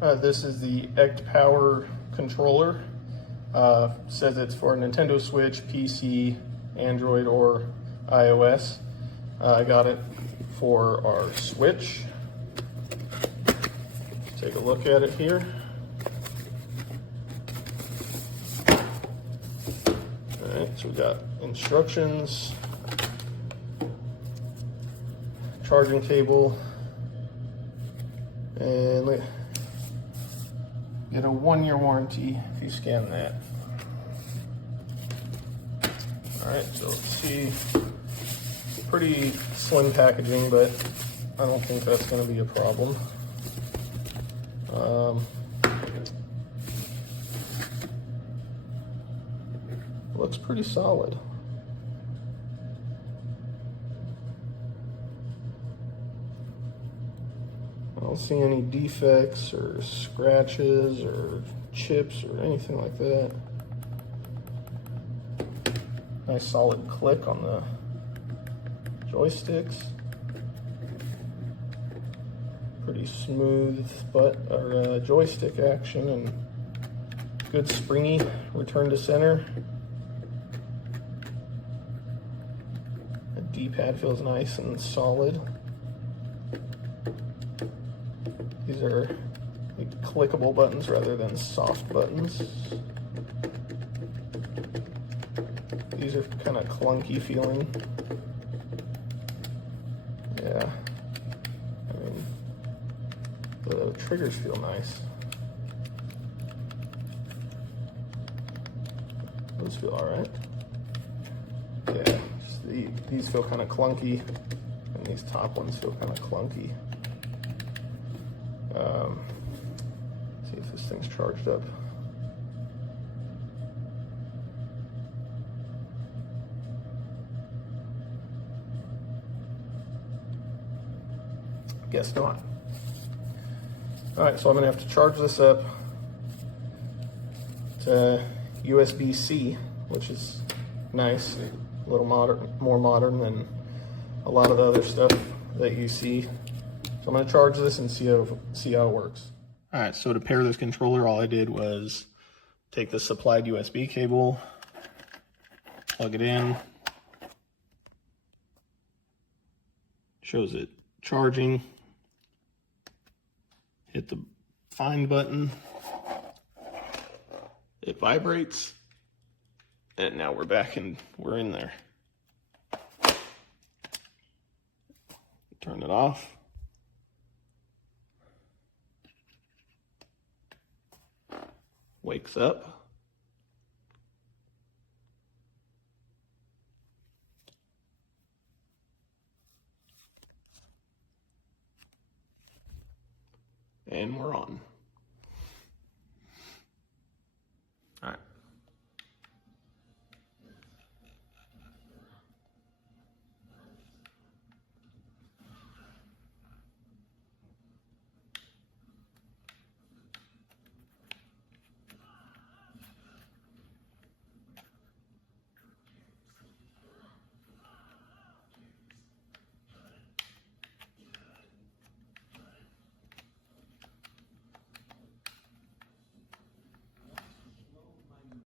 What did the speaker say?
This is the ECHTPower controller. Says it's for Nintendo Switch, PC, Android, or iOS. I got it for our Switch. Take a look at it here. Alright, so we got instructions, charging cable, and look, get a 1-year warranty if you scan that. Alright, so let's see. Pretty slim packaging, but I don't think that's going to be a problem. Looks pretty solid. I don't see any defects or scratches or chips or anything like that. Nice solid click on the joysticks. Pretty smooth joystick action, and good springy return to center. The D-pad feels nice and solid. These are like clickable buttons rather than soft buttons. These are kind of clunky feeling. Yeah. The triggers feel nice. Those feel alright. Yeah, these feel kind of clunky, and these top ones feel kind of clunky. See if this thing's charged up. Guess not. Alright, so I'm going to have to charge this up to USB-C, which is nice, a little more modern than a lot of the other stuff that you see. So I'm going to charge this and see how it works. Alright, so to pair this controller, all I did was take the supplied USB cable, plug it in, shows it charging. Hit the find button, it vibrates, and now we're back and we're in there. Turn it off. Wakes up. And we're on.